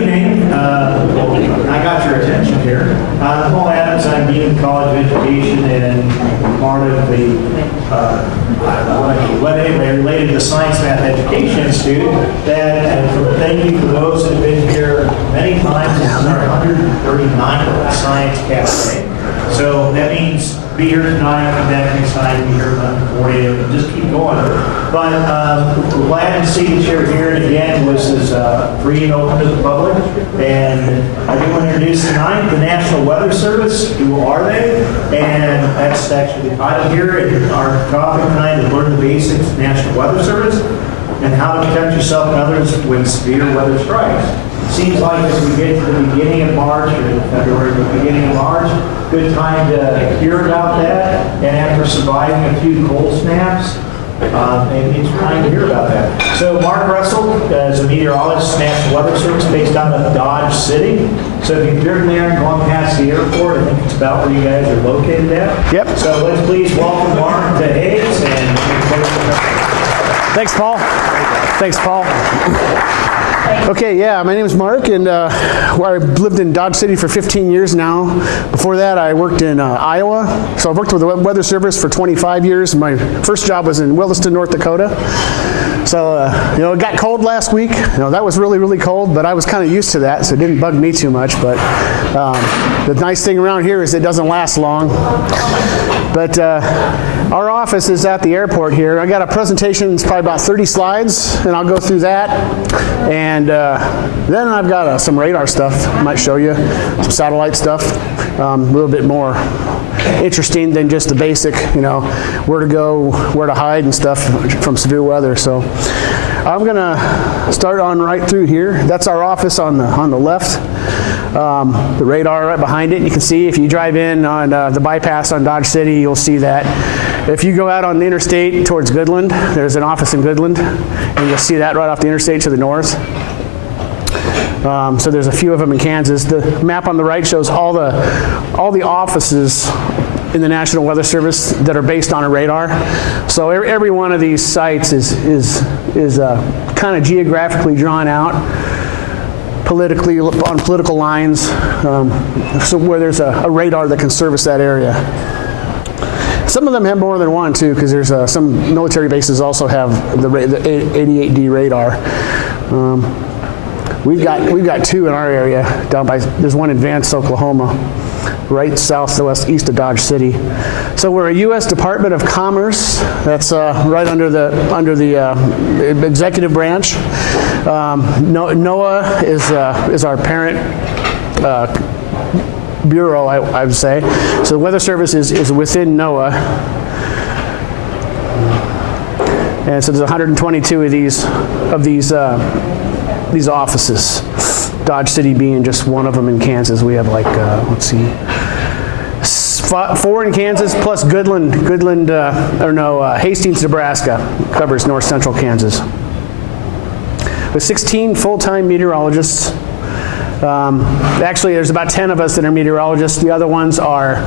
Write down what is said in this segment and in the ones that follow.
I got your attention here. I'm Paul Adams. I'm Dean of College of Education and part of the related to Science Math Education Institute. Thank you for those who have been here many times. This is our 139th Science Cafe. So that means be here tonight, academic side, be here for you, and just keep going. But we're glad to see that you're here. And again, this is free and open to the public. And I do want to introduce tonight the National Weather Service. Who are they? And that's actually the title here. And our topic tonight is Learn the Basics of National Weather Service and how to protect yourself and others when severe weather strikes. Seems like as we get to the beginning of March, or February, the beginning of March, good time to hear about that. And after surviving a few cold snaps, maybe it's time to hear about that. So Mark Russell is a meteorologist, National Weather Service, based out of Dodge City. So if you've driven there and gone past the airport, I think it's about where you guys are located at. Yep. So let's please welcome Mark to Hayes. Thanks, Paul. Thanks, Paul. Okay, yeah, my name is Mark, and I've lived in Dodge City for 15 years now. Before that, I worked in Iowa. So I've worked with the Weather Service for 25 years. My first job was in Williston, North Dakota. So, it got cold last week. That was really, really cold, but I was kind of used to that, so it didn't bug me too much. But the nice thing around here is it doesn't last long. But our office is at the airport here. I got a presentation, it's probably about 30 slides, and I'll go through that. And then I've got some radar stuff I might show you, some satellite stuff, a little bit more interesting than just the basic, where to go, where to hide and stuff from severe weather. So I'm going to start on right through here. That's our office on the left. The radar right behind it. You can see if you drive in on the bypass on Dodge City, you'll see that. If you go out on the interstate towards Goodland, there's an office in Goodland, and you'll see that right off the interstate to the north. So there's a few of them in Kansas. The map on the right shows all the offices in the National Weather Service that are based on a radar. So every one of these sites is kind of geographically drawn out, politically on political lines, so where there's a radar that can service that area. Some of them have more than one too, because there's some military bases also have the 88D radar. We've got two in our area there's one in Vance, Oklahoma, right southwest east of Dodge City. So we're a U.S. Department of Commerce. That's right under the executive branch. NOAA is our parent bureau, I would say. So the Weather Service is within NOAA. And so there's 122 of these offices. Dodge City being just one of them in Kansas. We have four in Kansas plus Hastings, Nebraska covers north central Kansas. With 16 full-time meteorologists. Actually, there's about 10 of us that are meteorologists. The other ones are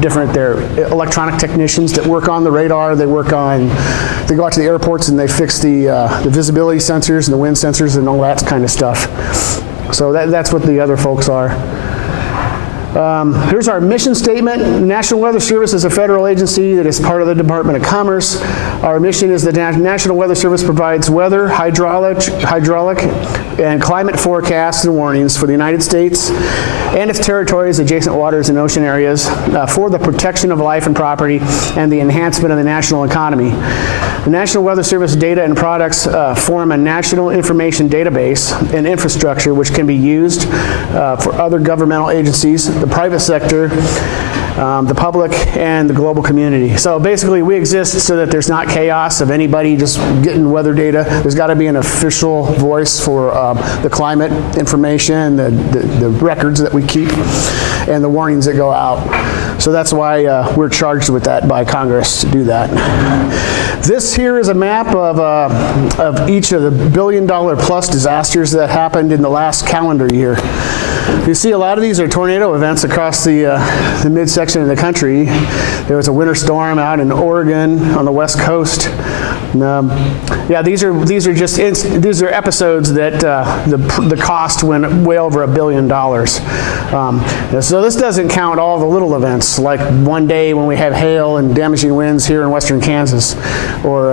different. They're electronic technicians that work on the radar. They go out to the airports and they fix the visibility sensors and the wind sensors and all that kind of stuff. So that's what the other folks are. Here's our mission statement. The National Weather Service is a federal agency that is part of the Department of Commerce. Our mission is the National Weather Service provides weather, hydraulic, and climate forecasts and warnings for the United States and its territories, adjacent waters, and ocean areas for the protection of life and property and the enhancement of the national economy. The National Weather Service data and products form a national information database and infrastructure which can be used for other governmental agencies, the private sector, the public, and the global community. So basically we exist so that there's not chaos of anybody just getting weather data. There's got to be an official voice for the climate information, the records that we keep, and the warnings that go out. So that's why we're charged with that by Congress to do that. This here is a map of each of the billion-dollar-plus disasters that happened in the last calendar year. You see a lot of these are tornado events across the midsection of the country. There was a winter storm out in Oregon on the west coast Yeah, these are just these are episodes that the cost went way over $1 billion. So this doesn't count all the little events, like one day when we have hail and damaging winds here in western Kansas, or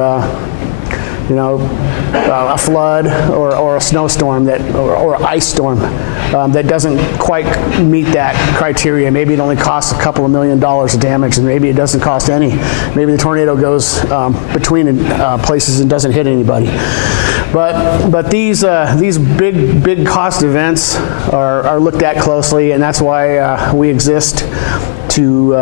a flood or a snowstorm or ice storm that doesn't quite meet that criteria. Maybe it only costs a couple of $1 million of damage, and maybe it doesn't cost any. Maybe the tornado goes between places and doesn't hit anybody. But these big cost events are looked at closely, and that's why we exist to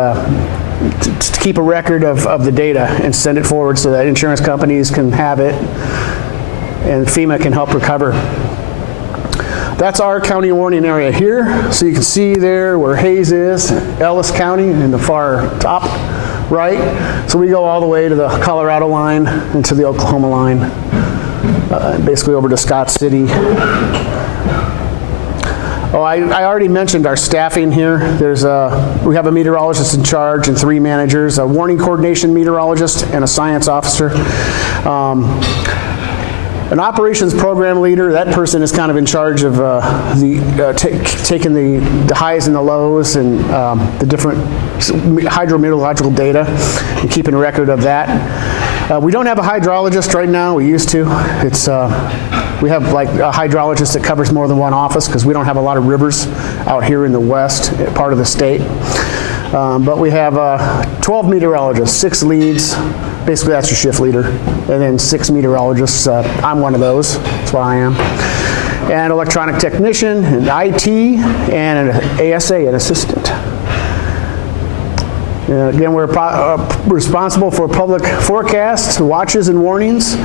keep a record of the data and send it forward so that insurance companies can have it and FEMA can help recover. That's our county warning area here. So you can see there where Hayes is, Ellis County in the far top right. So we go all the way to the Colorado line and to the Oklahoma line, basically over to Scott City. Oh, I already mentioned our staffing here. We have a meteorologist in charge and 3 managers, a warning coordination meteorologist and a science officer. An operations program leader, that person is kind of in charge of taking the highs and the lows and the different hydrometeorological data and keeping a record of that. We don't have a hydrologist right now. We used to. We have like a hydrologist that covers more than one office because we don't have a lot of rivers out here in the west part of the state. But we have 12 meteorologists, 6 leads. Basically, that's your shift leader. And then 6 meteorologists. I'm one of those. That's what I am. And electronic technician, and IT, and an ASA, an assistant. Again, we're responsible for public forecasts, watches, and warnings.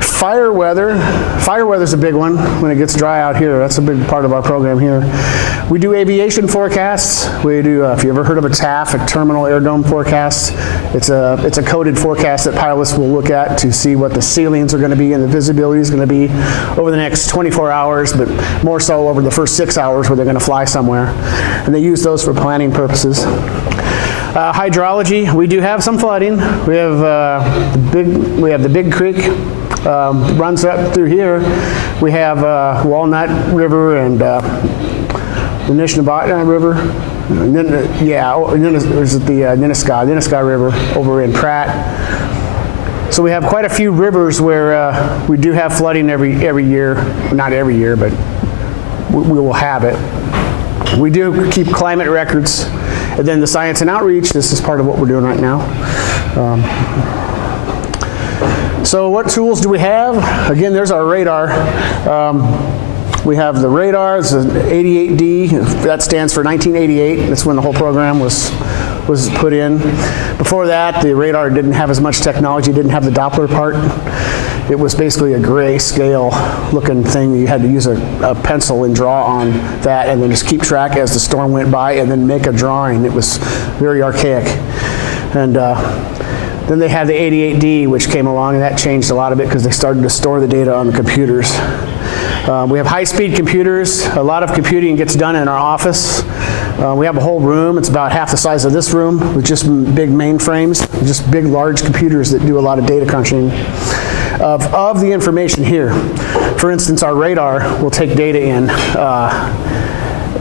Fire weather. Fire weather's a big one when it gets dry out here. That's a big part of our program here. We do aviation forecasts. We do, if you ever heard of a TAF, a terminal air dome forecast, it's a coded forecast that pilots will look at to see what the ceilings are going to be and the visibility is going to be over the next 24 hours, but more so over the first 6 hours where they're going to fly somewhere. And they use those for planning purposes. Hydrology, we do have some flooding. We have the Big Creek runs up through here. We have Walnut River and the Nishnabotna River. And then there's the Ninneskah River over in Pratt. So we have quite a few rivers where we do have flooding every year. Not every year, but we will have it. We do keep climate records. And then the science and outreach, this is part of what we're doing right now. So what tools do we have? Again, there's our radar. We have the radar, it's an 88D, that stands for 1988. That's when the whole program was put in. Before that, the radar didn't have as much technology, didn't have the Doppler part. It was basically a gray scale looking thing. You had to use a pencil and draw on that and then just keep track as the storm went by and then make a drawing. It was very archaic. And then they had the 88D, which came along, and that changed a lot of it because they started to store the data on the computers. We have high-speed computers. A lot of computing gets done in our office. We have a whole room. It's about half the size of this room with just big mainframes, just big, large computers that do a lot of data crunching of the information here. For instance, our radar will take data in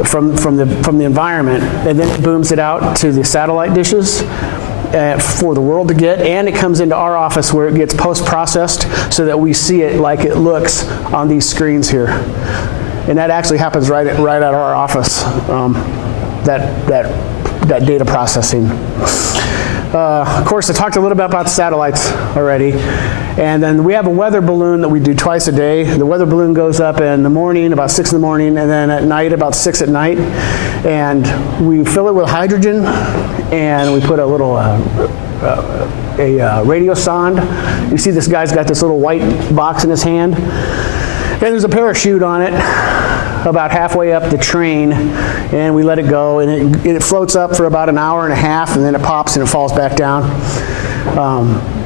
from the environment, and then it booms it out to the satellite dishes for the world to get, and it comes into our office where it gets post-processed so that we see it like it looks on these screens here. And that actually happens right at our office, that data processing. Of course, I talked a little bit about satellites already. And then we have a weather balloon that we do twice a day. The weather balloon goes up in the morning, about 6 in the morning, and then at night, about 6 at night. And we fill it with hydrogen, and we put a little radio sonde. You see this guy's got this little white box in his hand. And there's a parachute on it about halfway up the train, and we let it go, and it floats up for about an hour and a half, and then it pops and it falls back down.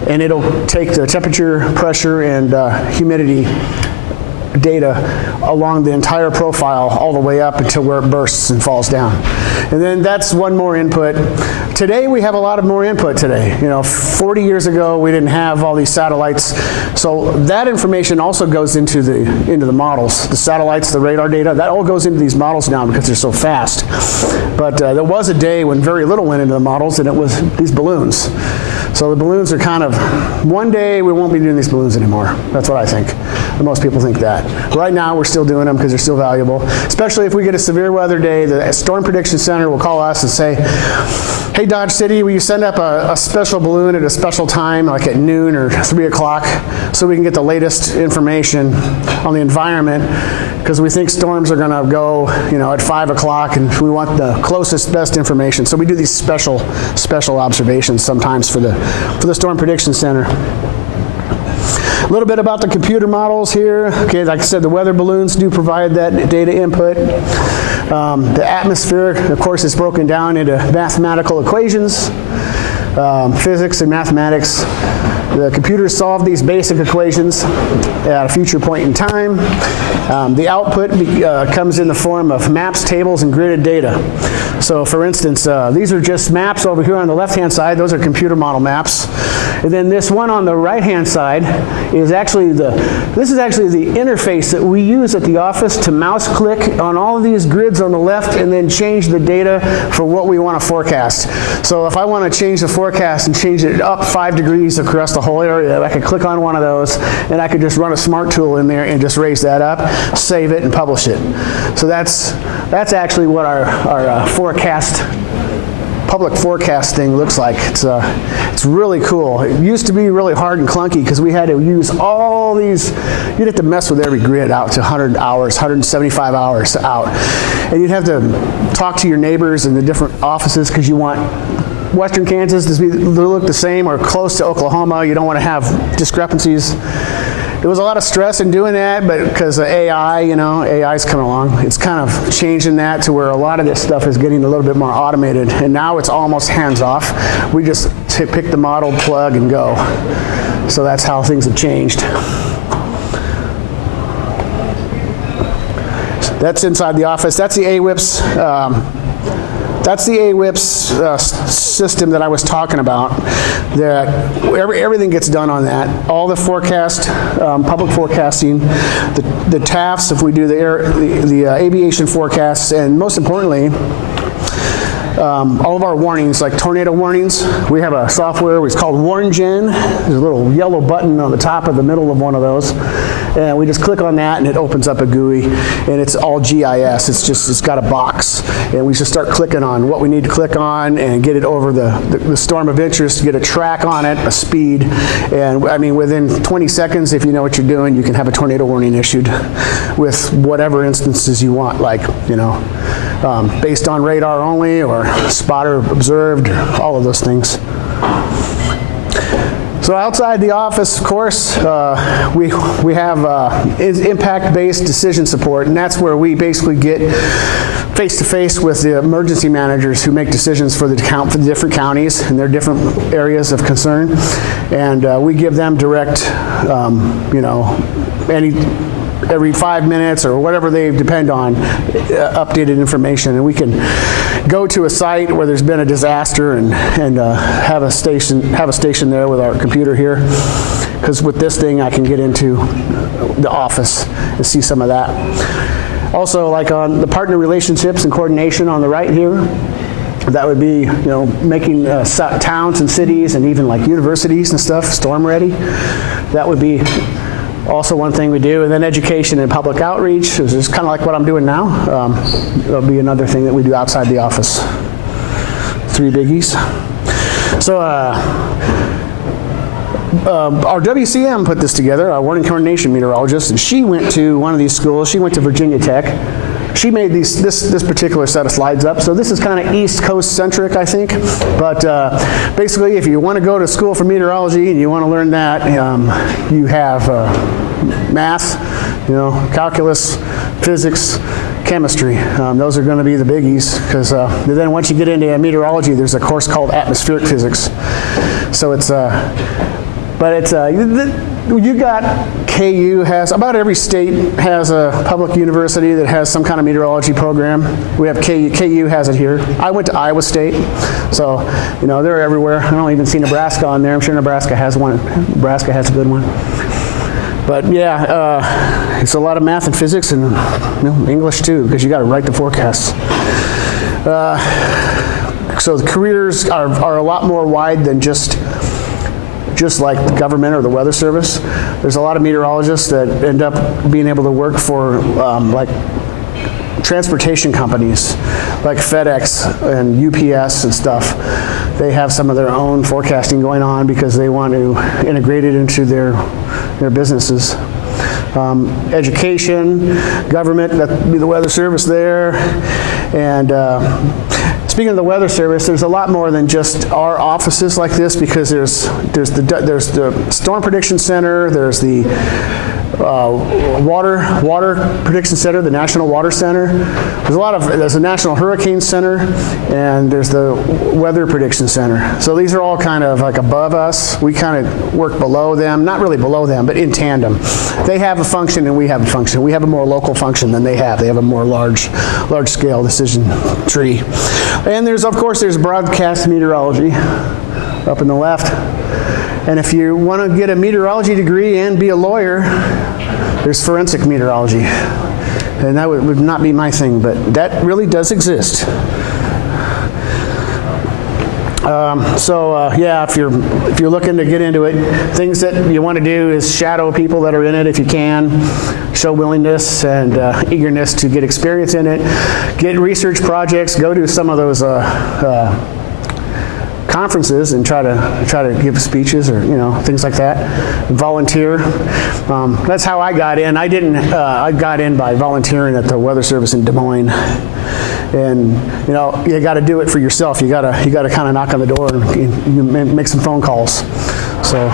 And it'll take the temperature, pressure, and humidity data along the entire profile all the way up until where it bursts and falls down. And then that's one more input. Today we have a lot of more input today. 40 years ago we didn't have all these satellites. So that information also goes into the models. The satellites, the radar data, that all goes into these models now because they're so fast. But there was a day when very little went into the models, and it was these balloons. So the balloons are kind of, one day we won't be doing these balloons anymore. That's what I think. And most people think that. Right now we're still doing them because they're still valuable. Especially if we get a severe weather day, the Storm Prediction Center will call us and say, hey Dodge City, will you send up a special balloon at a special time, like at noon or 3 o'clock, so we can get the latest information on the environment, because we think storms are going to go, at 5 o'clock, and we want the closest, best information. So we do these special observations sometimes for the Storm Prediction Center. A little bit about the computer models here. Okay, like I said, the weather balloons do provide that data input. The atmosphere, of course, is broken down into mathematical equations, physics and mathematics. The computers solve these basic equations at a future point in time. The output comes in the form of maps, tables, and gridded data. So for instance, these are just maps over here on the left-hand side. Those are computer model maps. And then this one on the right-hand side is actually the interface that we use at the office to mouse click on all of these grids on the left and then change the data for what we want to forecast. So if I want to change the forecast and change it up 5 degrees across the whole area, I could click on one of those and I could just run a smart tool in there and just raise that up, save it, and publish it. So that's actually what our public forecast thing looks like. It's really cool. It used to be really hard and clunky because we had to use all these, you'd have to mess with every grid out to 100 hours, 175 hours out. And you'd have to talk to your neighbors in the different offices because you want Western Kansas to look the same or close to Oklahoma. You don't want to have discrepancies. There was a lot of stress in doing that, but because of AI, AI's coming along, it's kind of changing that to where a lot of this stuff is getting a little bit more automated, and now it's almost hands-off. We just pick the model, plug, and go. So that's how things have changed. That's inside the office. That's the AWIPS. That's the AWIPS system that I was talking about. That everything gets done on that. All the forecast, public forecasting, the TAFs, if we do the aviation forecasts, and most importantly, all of our warnings, like tornado warnings, we have a software, it's called WarnGen. There's a little yellow button on the top of the middle of one of those. And we just click on that and it opens up a GUI, and it's all GIS. It's got a box. And we just start clicking on what we need to click on and get it over the storm of interest, get a track on it, a speed. And I mean, within 20 seconds, if you know what you're doing, you can have a tornado warning issued with whatever instances you want, like, based on radar only or spotter observed, or all of those things. So outside the office, of course, we have impact-based decision support, and that's where we basically get face-to-face with the emergency managers who make decisions for the different counties and their different areas of concern, and we give them direct, every 5 minutes or whatever they depend on, updated information. And we can go to a site where there's been a disaster and have a station there with our computer here. Because with this thing I can get into the office and see some of that. Also, like on the partner relationships and coordination on the right here, that would be, making towns and cities and even like universities and stuff storm ready. That would be also one thing we do. And then education and public outreach, which is kind of like what I'm doing now. That'll be another thing that we do outside the office. 3 biggies. So our WCM put this together, our warning coordination meteorologist, and she went to one of these schools. She went to Virginia Tech. She made this particular set of slides up. So this is kind of East Coast centric, I think. But basically, if you want to go to school for meteorology and you want to learn that, you have math, calculus, physics, chemistry. Those are going to be the biggies, because then once you get into meteorology, there's a course called atmospheric physics. So it's, you got KU has, about every state has a public university that has some kind of meteorology program. We have KU has it here. I went to Iowa State, so they're everywhere. I don't even see Nebraska on there. I'm sure Nebraska has one. Nebraska has a good one. But yeah, it's a lot of math and physics and English too, because you got to write the forecasts. So the careers are a lot more wide than just like the government or the weather service. There's a lot of meteorologists that end up being able to work for like transportation companies like FedEx and UPS and stuff. They have some of their own forecasting going on because they want to integrate it into their businesses. Education, government, that'd be the weather service there. And speaking of the weather service, there's a lot more than just our offices like this, because there's the Storm Prediction Center, there's the Water Prediction Center, the National Water Center. There's a National Hurricane Center, and there's the Weather Prediction Center. So these are all kind of like above us. We kind of work below them, not really below them, but in tandem. They have a function and we have a function. We have a more local function than they have. They have a more large scale decision tree. And there's broadcast meteorology up in the left. And if you want to get a meteorology degree and be a lawyer, there's forensic meteorology. And that would not be my thing, but that really does exist. Yeah, if you're looking to get into it, things that you want to do is shadow people that are in it if you can, show willingness and eagerness to get experience in it, get research projects, go to some of those conferences and try to give speeches or things like that. Volunteer. That's how I got in. I got in by volunteering at the Weather Service in Des Moines. And you got to do it for yourself. You got to kind of knock on the door and you make some phone calls. So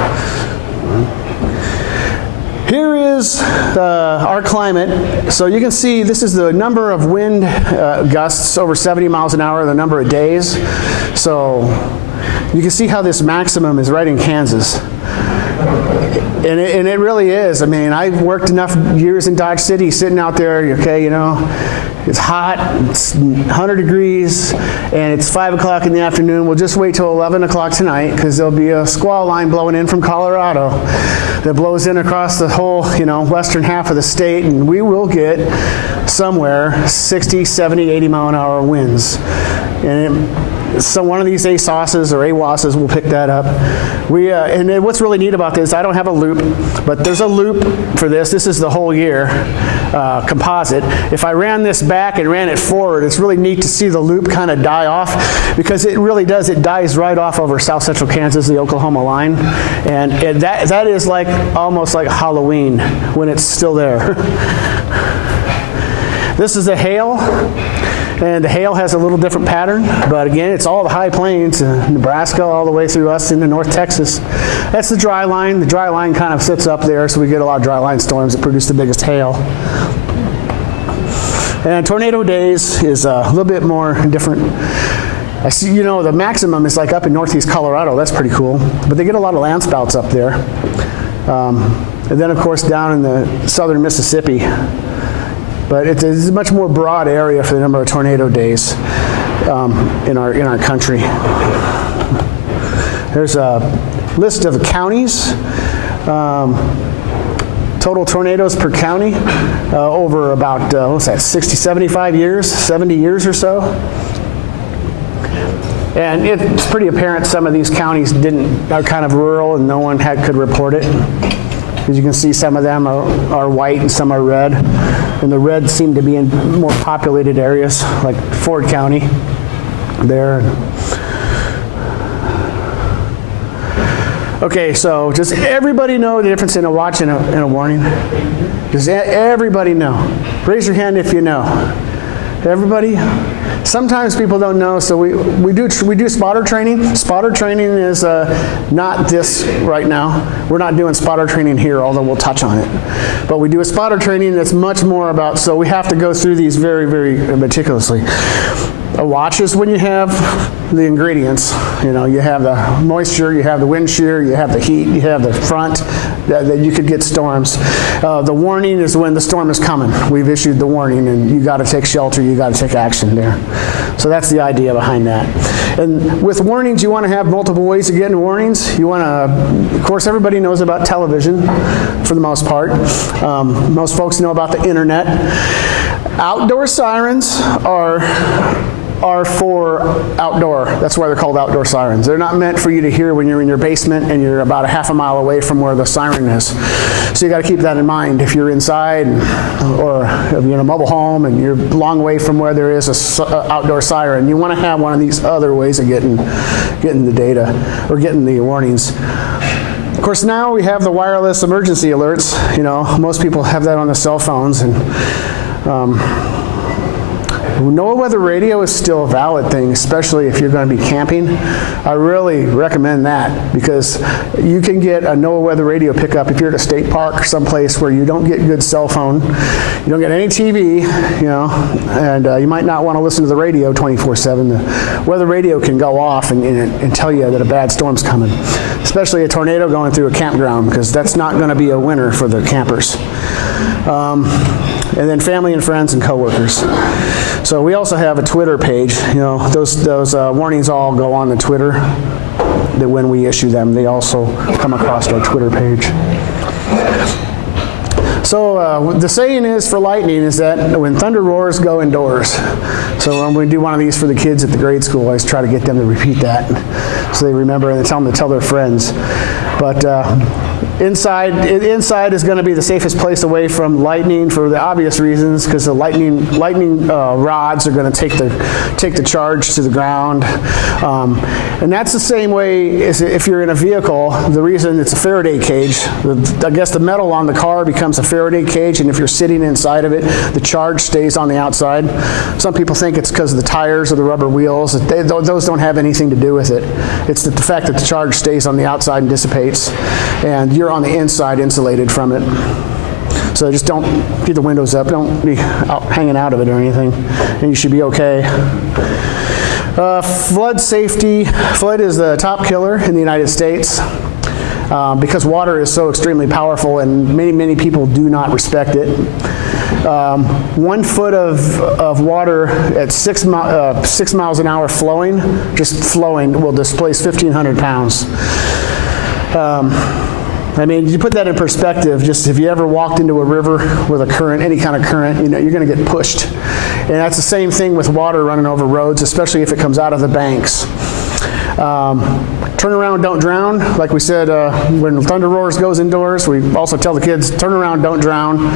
here is our climate. So you can see this is the number of wind gusts over 70 miles an hour, the number of days. So you can see how this maximum is right in Kansas. And it really is. I mean, I've worked enough years in Dodge City sitting out there, it's hot, it's 100 degrees, and it's 5 o'clock in the afternoon. We'll just wait till 11 o'clock tonight because there'll be a squall line blowing in from Colorado that blows in across the whole, western half of the state, and we will get somewhere 60, 70, 80 mile an hour winds. So one of these ASOSs or AWOSs will pick that up. And what's really neat about this, I don't have a loop, but there's a loop for this. This is the whole year composite. If I ran this back and ran it forward, it's really neat to see the loop kind of die off, because it really does. It dies right off over south central Kansas, the Oklahoma line. And that is like almost like Halloween when it's still there. This is the hail. And the hail has a little different pattern, but again, it's all the high plains, Nebraska all the way through us into North Texas. That's the dry line. The dry line kind of sits up there, so we get a lot of dry line storms that produce the biggest hail. And tornado days is a little bit more different. I see, the maximum is like up in northeast Colorado. That's pretty cool. But they get a lot of landspouts up there. And then, of course, down in the southern Mississippi. But it's a much more broad area for the number of tornado days in our country. There's a list of counties, total tornadoes per county over about, 60, 75 years, 70 years or so. And it's pretty apparent some of these counties are kind of rural and no one could report it. As you can see, some of them are white and some are red. And the red seem to be in more populated areas, like Ford County there. Okay, so does everybody know the difference in a watch and a warning? Does everybody know? Raise your hand if you know. Everybody? Sometimes people don't know, so we do spotter training. Spotter training is not this right now. We're not doing spotter training here, although we'll touch on it. But we do a spotter training that's much more about, so we have to go through these very, very meticulously. A watch is when you have the ingredients. You have the moisture, you have the wind shear, you have the heat, you have the front, that you could get storms. The warning is when the storm is coming. We've issued the warning, and you got to take shelter, you got to take action there. So that's the idea behind that. And with warnings, you want to have multiple ways of getting warnings. You want to, of course, everybody knows about television for the most part. Most folks know about the internet. Outdoor sirens are for outdoor. That's why they're called outdoor sirens. They're not meant for you to hear when you're in your basement and you're about a half a mile away from where the siren is. So you got to keep that in mind if you're inside or if you're in a mobile home and you're a long way from where there is a outdoor siren. You want to have one of these other ways of getting the data or getting the warnings. Of course, now we have the wireless emergency alerts. You know, most people have that on their cell phones, and NOAA weather radio is still a valid thing, especially if you're going to be camping. I really recommend that because you can get a NOAA weather radio pickup if you're at a state park or someplace where you don't get good cell phone, you don't get any TV, you know, and you might not want to listen to the radio 24/7. The weather radio can go off and tell you that a bad storm's coming, especially a tornado going through a campground, because that's not going to be a winner for the campers. And then family and friends and coworkers. So we also have a Twitter page. You know, those warnings all go on the Twitter. That when we issue them, they also come across our Twitter page. So the saying is for lightning is that when thunder roars, go indoors. So when we do one of these for the kids at the grade school, I always try to get them to repeat that so they remember and tell them to tell their friends. But inside is going to be the safest place away from lightning for the obvious reasons, because the lightning rods are going to take the charge to the ground, and that's the same way as if you're in a vehicle. The reason it's a Faraday cage, I guess the metal on the car becomes a Faraday cage, and if you're sitting inside of it, the charge stays on the outside. Some people think it's because of the tires or the rubber wheels. Those don't have anything to do with it. It's the fact that the charge stays on the outside and dissipates, and you're on the inside insulated from it. So just don't keep the windows up, don't be hanging out of it or anything, and you should be okay. Flood safety. Flood is the top killer in the United States because water is so extremely powerful and many people do not respect it. 1 foot of water at 6 miles an hour flowing, just flowing, will displace 1,500 pounds. I mean, you put that in perspective, just if you ever walked into a river with a current, any kind of current, you know, you're going to get pushed. And that's the same thing with water running over roads, especially if it comes out of the banks. Turn around, don't drown. Like we said, when thunder roars, goes indoors. We also tell the kids, turn around, don't drown.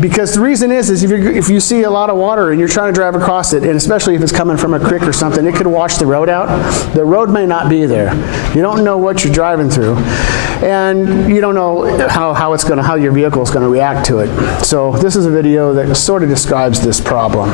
Because the reason is if you see a lot of water and you're trying to drive across it, and especially if it's coming from a creek or something, it could wash the road out. The road may not be there. You don't know what you're driving through, and you don't know how your vehicle is going to react to it. So this is a video that sort of describes this problem.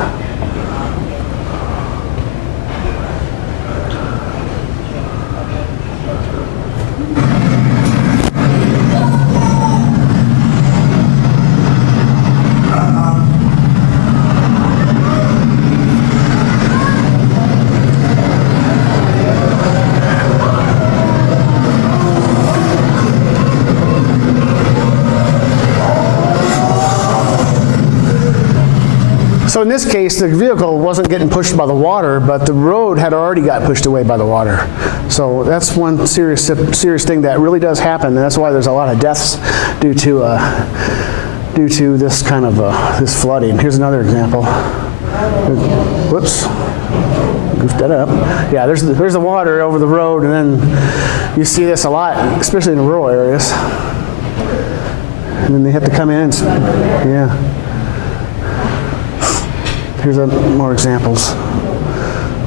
So in this case, the vehicle wasn't getting pushed by the water, but the road had already got pushed away by the water. So that's one serious thing that really does happen, and that's why there's a lot of deaths due to this kind of this flooding. Here's another example. Whoops, goofed that up. Yeah, there's the water over the road, and then you see this a lot, especially in the rural areas. And then they have to come in. Yeah. Here's more examples.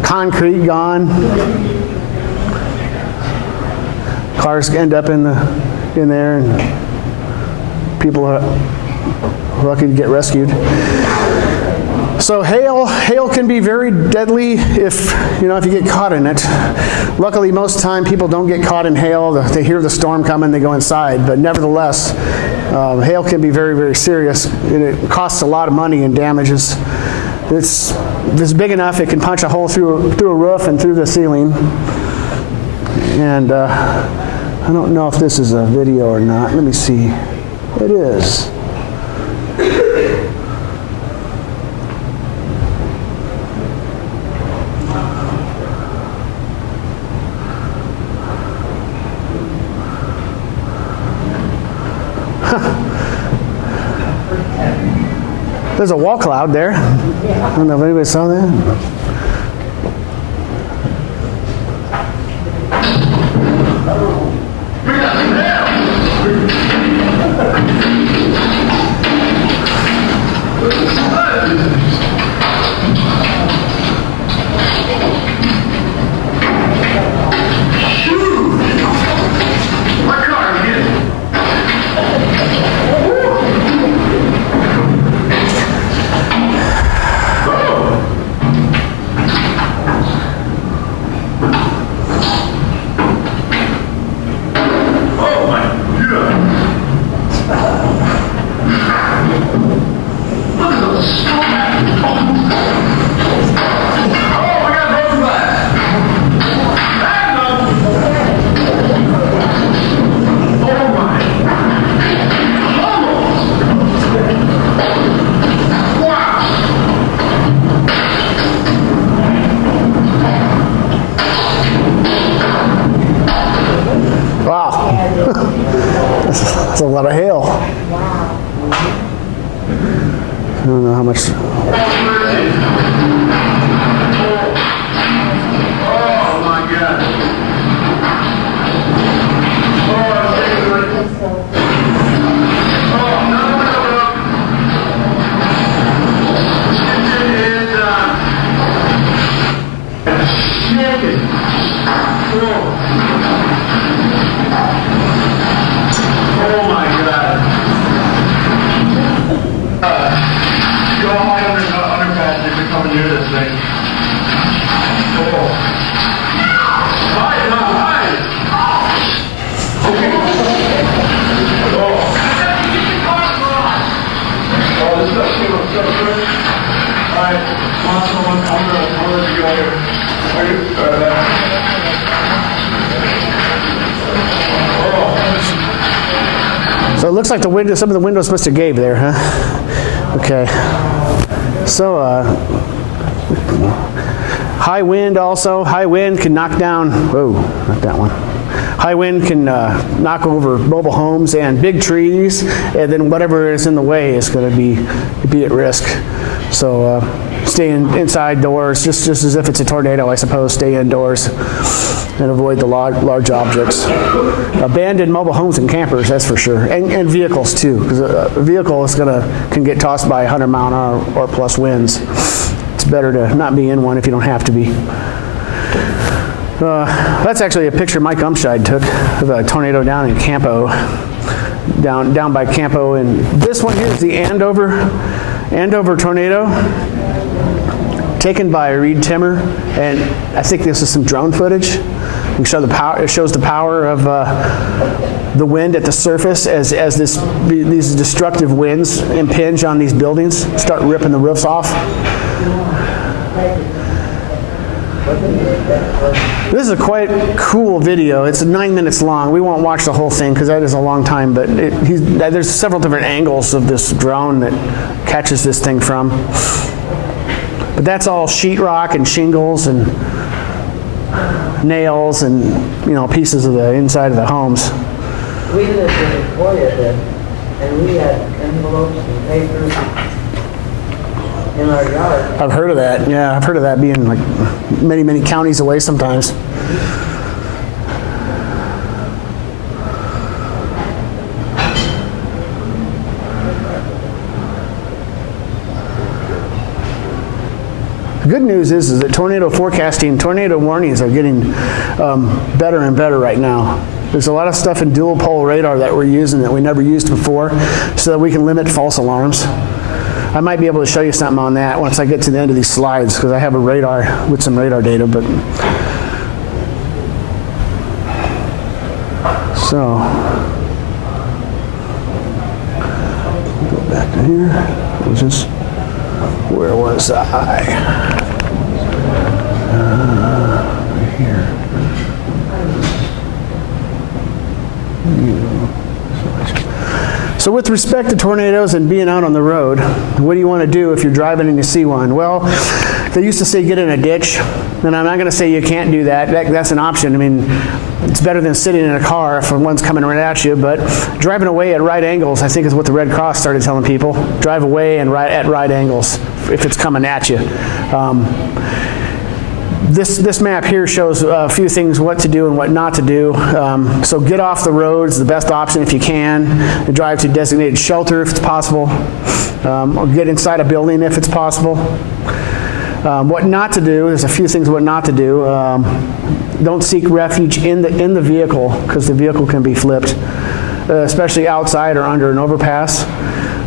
Concrete gone. Cars end up in there, and people are lucky to get rescued. So hail can be very deadly if you get caught in it. Luckily, most of the time people don't get caught in hail. They hear the storm coming, they go inside. But nevertheless, hail can be very, very serious, and it costs a lot of money and damages. It's big enough it can punch a hole through a roof and through the ceiling. And I don't know if this is a video or not. Let me see. It is. There's a wall cloud there. I don't know if anybody saw that. That's a lot of hail. I don't know how much. Oh my God. So it looks like the window, some of the windows must have gave there, huh? Okay. So high wind also. High wind can knock down, whoa, not that one. High wind can knock over mobile homes and big trees, and then whatever is in the way is going to be at risk. So stay inside doors, just as if it's a tornado, I suppose. Stay indoors and avoid the large objects. Abandoned mobile homes and campers, that's for sure, and vehicles too, because a vehicle can get tossed by 100-mile-an-hour or plus winds. It's better to not be in one if you don't have to be. That's actually a picture Mike Umscheid took of a tornado down in Campo, down by Campo, and this one here is the Andover tornado, taken by Reed Timmer, and I think this is some drone footage. We show the power. It shows the power of the wind at the surface as these destructive winds impinge on these buildings, start ripping the roofs off. This is a quite cool video. It's 9 minutes long. We won't watch the whole thing because that is a long time, but there's several different angles of this drone that catches this thing from. But that's all sheetrock and shingles and nails and, you know, pieces of the inside of the homes. We lived in Victoria then, and we had envelopes and papers in our yard. I've heard of that. Yeah, I've heard of that being like many, many counties away sometimes. The good news is that tornado forecasting, tornado warnings are getting better and better right now. There's a lot of stuff in dual pole radar that we're using that we never used before so that we can limit false alarms. I might be able to show you something on that once I get to the end of these slides because I have a radar with some radar data. But so go back to here. Where was I? Right here. So with respect to tornadoes and being out on the road, what do you want to do if you're driving and you see one? Well, they used to say get in a ditch, and I'm not going to say you can't do that. That's an option. I mean, it's better than sitting in a car if one's coming right at you, but driving away at right angles, I think is what the Red Cross started telling people. Drive away and at right angles if it's coming at you. This map here shows a few things, what to do and what not to do. So get off the roads, the best option if you can. Drive to designated shelter if it's possible. Or get inside a building if it's possible. What not to do, there's a few things what not to do. Don't seek refuge in the vehicle because the vehicle can be flipped, especially outside or under an overpass.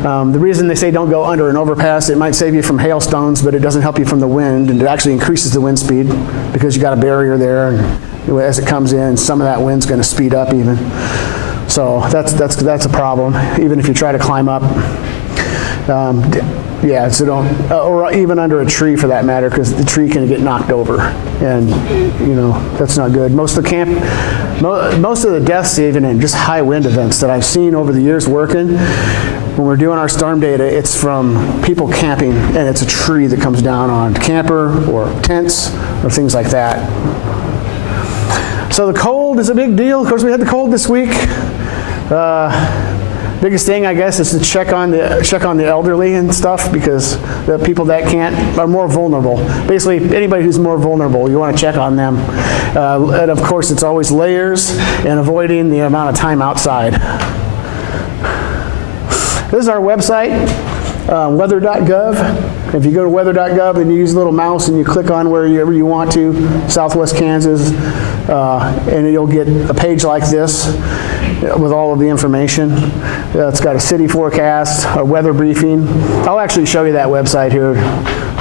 The reason they say don't go under an overpass, it might save you from hailstones, but it doesn't help you from the wind, and it actually increases the wind speed because you got a barrier there, and as it comes in, some of that wind's going to speed up even. So that's a problem, even if you try to climb up. Yeah, so don't, or even under a tree for that matter, because the tree can get knocked over, and that's not good. Most of the deaths, even in just high wind events that I've seen over the years working, when we're doing our storm data, it's from people camping, and it's a tree that comes down on camper or tents or things like that. So the cold is a big deal. Of course, we had the cold this week. Biggest thing, I guess, is to check on the elderly and stuff, because the people that can't are more vulnerable. Basically, anybody who's more vulnerable, you want to check on them. And of course, it's always layers and avoiding the amount of time outside. This is our website, weather.gov. If you go to weather.gov and you use a little mouse and you click on wherever you want to, Southwest Kansas, and you'll get a page like this with all of the information. It's got a city forecast, a weather briefing. I'll actually show you that website here.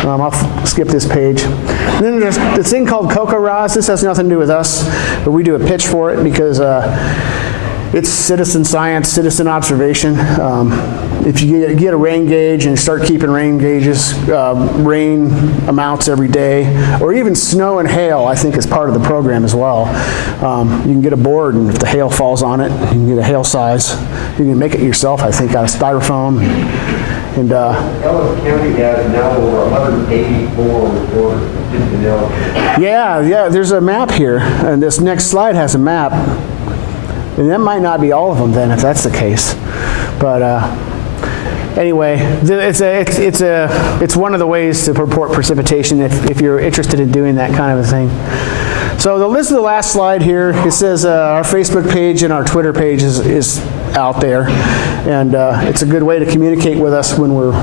I'll skip this page. And then there's this thing called CocoRa's. This has nothing to do with us, but we do a pitch for it because it's citizen science, citizen observation. If you get a rain gauge and start keeping rain gauges, rain amounts every day, or even snow and hail, I think is part of the program as well. You can get a board, and if the hail falls on it, you can get a hail size. You can make it yourself, I think, out of styrofoam. And Ellis County has now over 184 reported just in Ellis. yeah, there's a map here, and this next slide has a map. And that might not be all of them then, if that's the case. But anyway, it's one of the ways to report precipitation if you're interested in doing that kind of a thing. So this is the last slide here. It says our Facebook page and our Twitter page is out there, and it's a good way to communicate with us when we're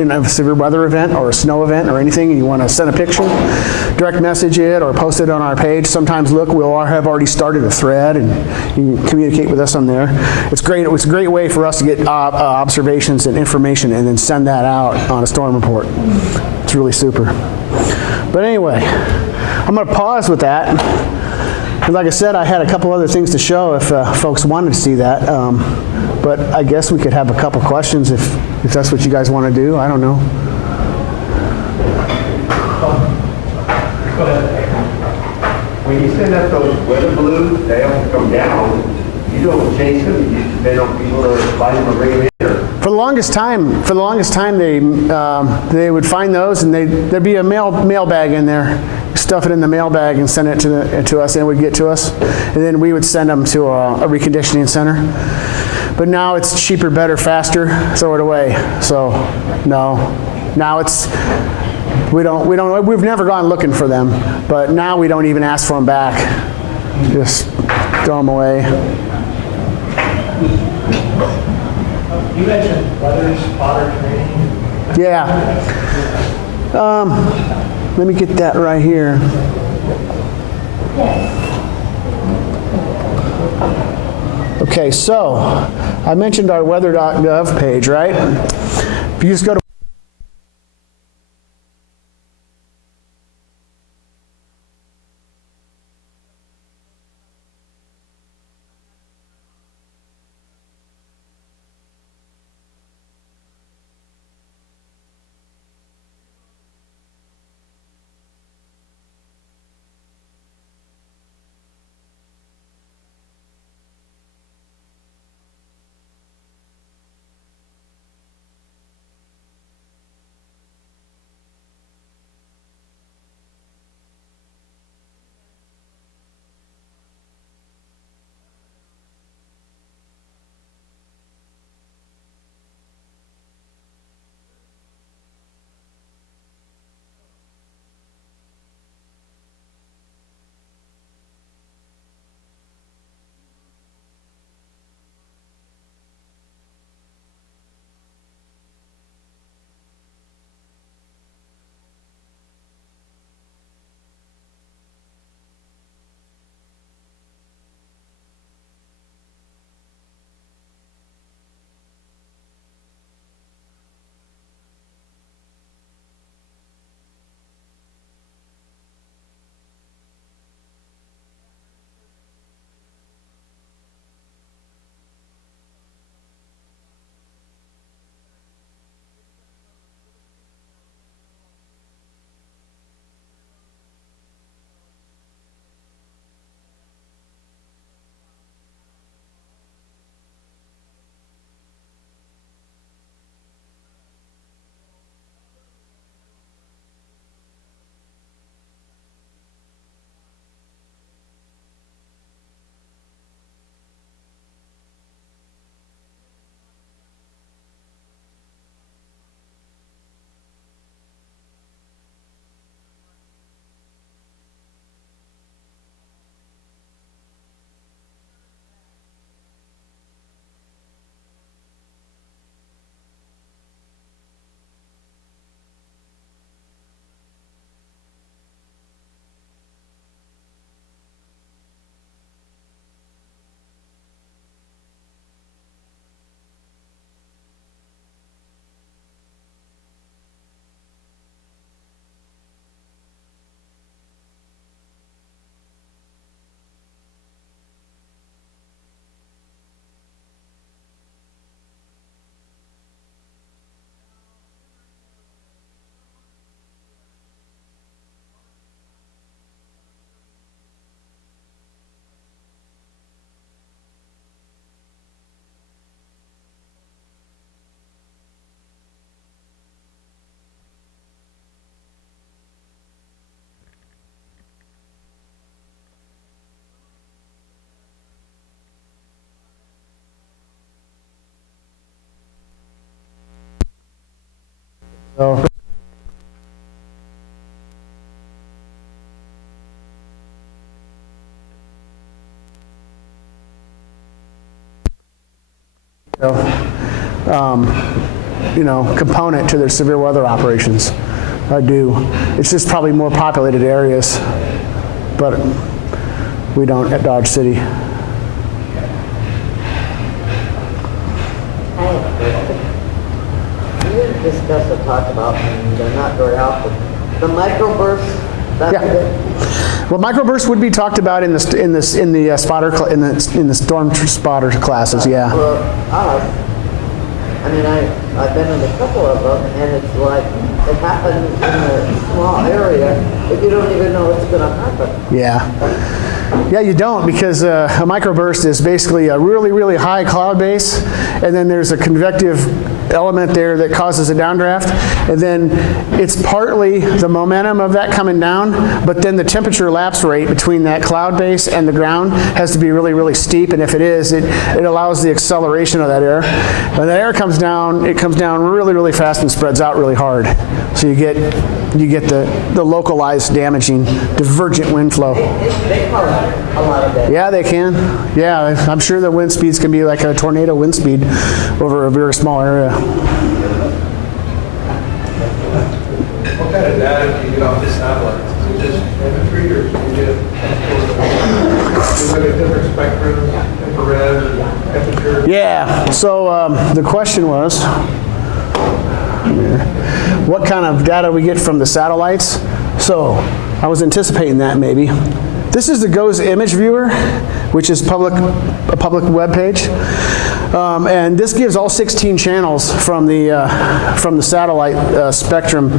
in a severe weather event or a snow event or anything, and you want to send a picture, direct message it, or post it on our page. Sometimes, we'll have already started a thread, and you can communicate with us on there. It's great. It's a great way for us to get observations and information and then send that out on a storm report. It's really super. But anyway, I'm going to pause with that. And like I said, I had a couple other things to show if folks wanted to see that. But I guess we could have a couple questions if that's what you guys want to do. I don't know. Go ahead. When you send up those weather balloons, they have to come down. You don't chase them. You just depend on people that are flying them or bringing them in. For the longest time, they would find those, and there'd be a mail bag in there. Stuff it in the mail bag and send it to us, and it would get to us, and then we would send them to a reconditioning center. But now it's cheaper, better, faster. Throw it away. So no, now we've never gone looking for them, but now we don't even ask for them back. Just throw them away. You mentioned weather spotter training. Yeah. Let me get that right here. Okay, so I mentioned our weather.gov page, right? If you just go to So, component to their severe weather operations. I do. It's just probably more populated areas, but we don't at Dodge City. You discussed or talked about, and they're not very often, the microbursts. Well, microbursts would be talked about in the storm spotter classes. Yeah. For us, I mean, I've been in a couple of them, and it's like it happens in a small area, but you don't even know it's going to happen. Yeah. Yeah, you don't, because a microburst is basically a really, really high cloud base, and then there's a convective element there that causes a downdraft, and then it's partly the momentum of that coming down, but then the temperature lapse rate between that cloud base and the ground has to be really, really steep, and if it is, it allows the acceleration of that air. When the air comes down, it comes down really, really fast and spreads out really hard. So you get the localized damaging divergent wind flow. They call it a lot of that. Yeah, they can. Yeah, I'm sure the wind speeds can be like a tornado wind speed over a very small area. What kind of data do you get off the satellites? Is it just imagery, or do you get look at different spectrums, infrared, temperature? Yeah, so the question was, what kind of data we get from the satellites? So I was anticipating that maybe. This is the GOES image viewer, which is a public web page. And this gives all 16 channels from the satellite spectrum.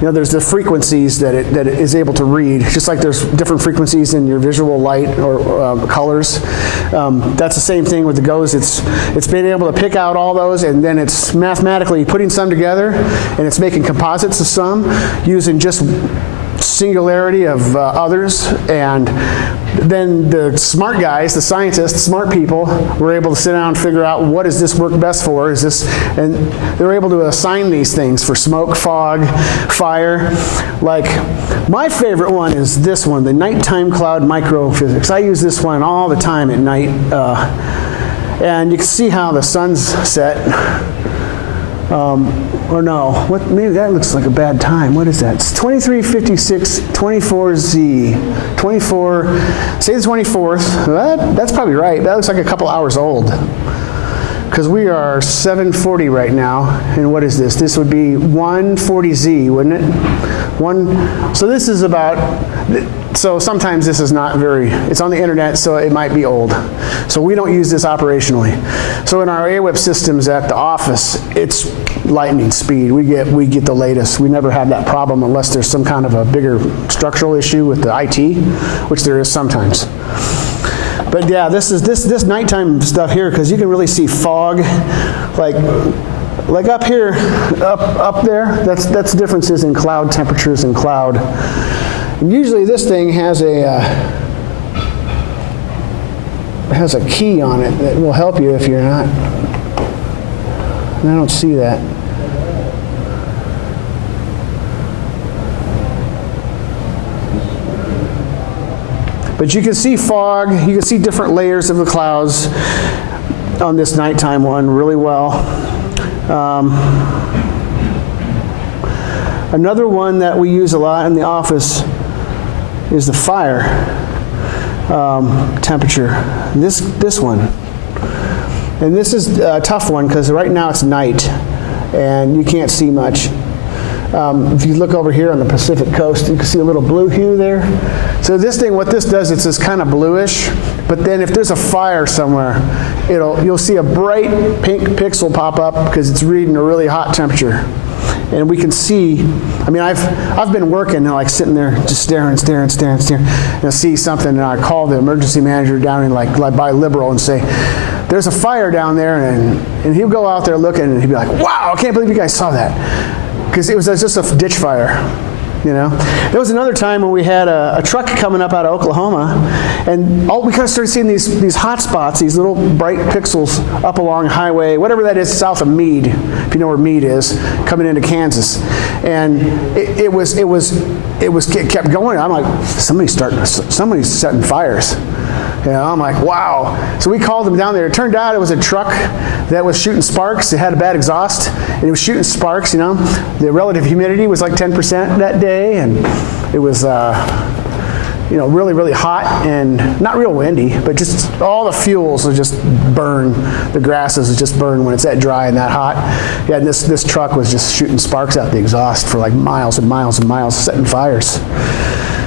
There's the frequencies that it is able to read, just like there's different frequencies in your visual light or colors. That's the same thing with the GOES. It's being able to pick out all those, and then it's mathematically putting some together, and it's making composites of some using just singularity of others, and then the smart guys, the scientists, smart people, were able to sit down and figure out what does this work best for, and they're able to assign these things for smoke, fog, fire. Like, my favorite one is this one, the nighttime cloud microphysics. I use this one all the time at night, and you can see how the sun's set. Or no, maybe that looks like a bad time. What is that? It's 23:56, 24Z, 24, say the 24th. That's probably right. That looks like a couple hours old. Because we are 7:40 right now, and what is this? This would be 1:40Z, wouldn't it? So this is about, so sometimes this is not it's on the internet, so it might be old. So we don't use this operationally. So in our AWIP systems at the office, it's lightning speed. We get the latest. We never have that problem unless there's some kind of a bigger structural issue with the IT, which there is sometimes. But yeah, this is this nighttime stuff here, because you can really see fog, like up here, up there. That's differences in cloud temperatures and cloud. And usually this thing has a key on it that will help you if you're not. And I don't see that. But you can see fog, you can see different layers of the clouds on this nighttime one really well. Another one that we use a lot in the office is the fire temperature. This one. And this is a tough one because right now it's night and you can't see much. If you look over here on the Pacific coast, you can see a little blue hue there. So this thing, what this does, it's this kind of bluish, but then if there's a fire somewhere, you'll see a bright pink pixel pop up because it's reading a really hot temperature. And we can see, I mean, I've been working, like sitting there just staring, and I'll see something, and I call the emergency manager down in like by Liberal and say, there's a fire down there, and he'll go out there looking, and he'll be like, wow, I can't believe you guys saw that. Because it was just a ditch fire. you know. There was another time when we had a truck coming up out of Oklahoma, and we kind of started seeing these hot spots, these little bright pixels up along highway, whatever that is, south of Meade, if you know where Meade is, coming into Kansas. And it kept going. I'm like, somebody's setting fires. You know, I'm like, wow. So we called them down there. It turned out it was a truck that was shooting sparks. It had a bad exhaust, and it was shooting sparks, you know. The relative humidity was like 10% that day, and it was, you know, really, really hot and not real windy, but just all the fuels would just burn. The grasses would just burn when it's that dry and that hot. Yeah, and this truck was just shooting sparks out the exhaust for like miles and miles and miles, setting fires.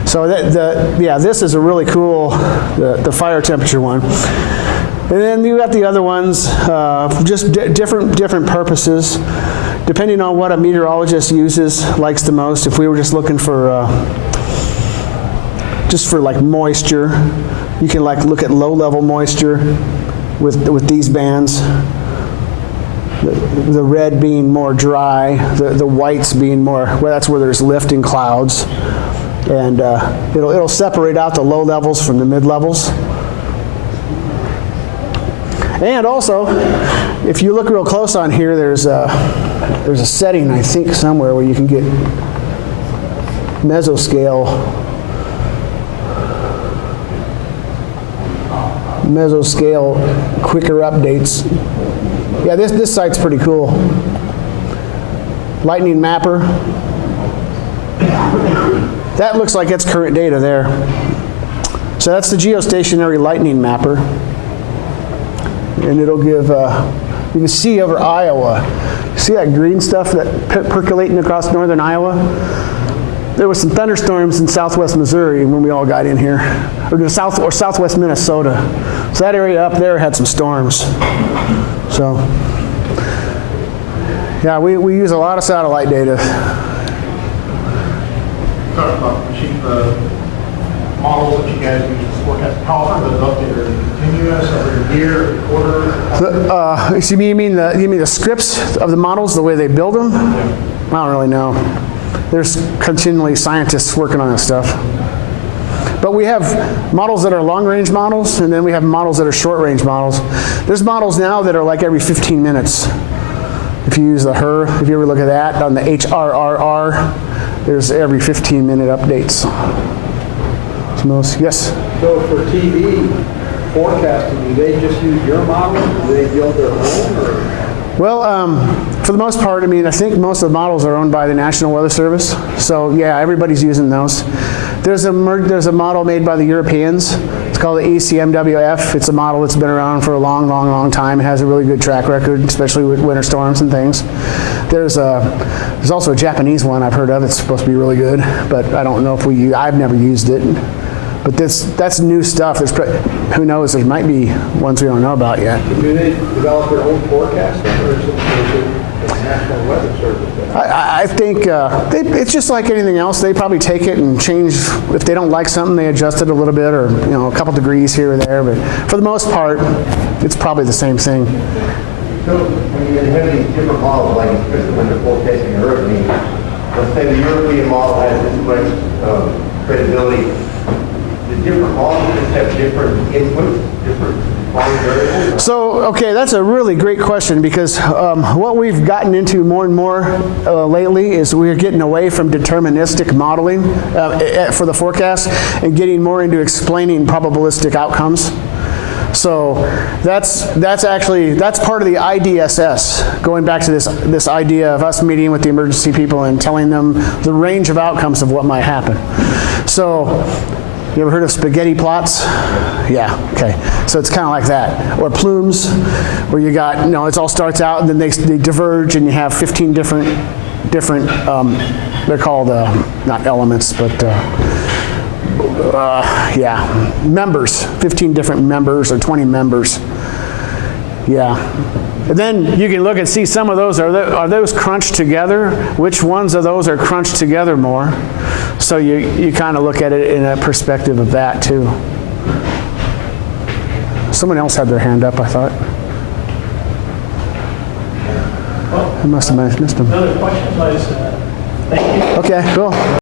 So this is a really cool, the fire temperature one. And then you got the other ones, just different purposes, depending on what a meteorologist likes the most. If we were just looking for like moisture, you can like look at low-level moisture with these bands. The red being more dry, the whites being more, well, that's where there's lifting clouds. And it'll separate out the low levels from the mid levels. And also, if you look real close on here, there's a setting, I think, somewhere where you can get mesoscale quicker updates. Yeah, this site's pretty cool. Lightning Mapper. That looks like it's current data there. So that's the geostationary lightning mapper. And it'll give, you can see over Iowa. See that green stuff that percolating across northern Iowa? There was some thunderstorms in southwest Missouri when we all got in here, or southwest Minnesota. So that area up there had some storms. So, yeah, we use a lot of satellite data. Talk about the models that you guys use to forecast. How often are those updated? Continuous, every year, every quarter? So you mean the scripts of the models, the way they build them? I don't really know. There's continually scientists working on this stuff. But we have models that are long-range models, and then we have models that are short-range models. There's models now that are like every 15 minutes. If you use the HRR, if you ever look at that, on the HRRR, there's every 15-minute updates. Yes? So for TV forecasting, do they just use your model? Do they build their own? Or? Well, for the most part, I mean, I think most of the models are owned by the National Weather Service. So yeah, everybody's using those. There's a model made by the Europeans. It's called the ECMWF. It's a model that's been around for a long, long, long time. It has a really good track record, especially with winter storms and things. There's also a Japanese one I've heard of. It's supposed to be really good, but I don't know if I've never used it. But that's new stuff. Who knows? There might be ones we don't know about yet. Do they develop their own forecast, or is it the National Weather Service? I think it's just like anything else. They probably take it and change. If they don't like something, they adjust it a little bit, or a couple degrees here or there. But for the most part, it's probably the same thing. So when you have these different models, like especially when they're forecasting a hurricane, let's say the European model has this much credibility. The different models just have different inputs, different variables. So, okay, that's a really great question, because what we've gotten into more and more lately is we're getting away from deterministic modeling for the forecast and getting more into explaining probabilistic outcomes. So that's part of the IDSS, going back to this idea of us meeting with the emergency people and telling them the range of outcomes of what might happen. So, you ever heard of spaghetti plots? Yeah, okay. So it's kind of like that. Or plumes, where you got, it all starts out and then they diverge and you have 15 different they're called, not elements, but members. 15 different members or 20 members. Yeah. And then you can look and see some of those, are those crunched together? Which ones of those are crunched together more? So you kind of look at it in a perspective of that too. Someone else had their hand up, I thought. I must have missed them. Another question, please. Thank you. Okay, cool.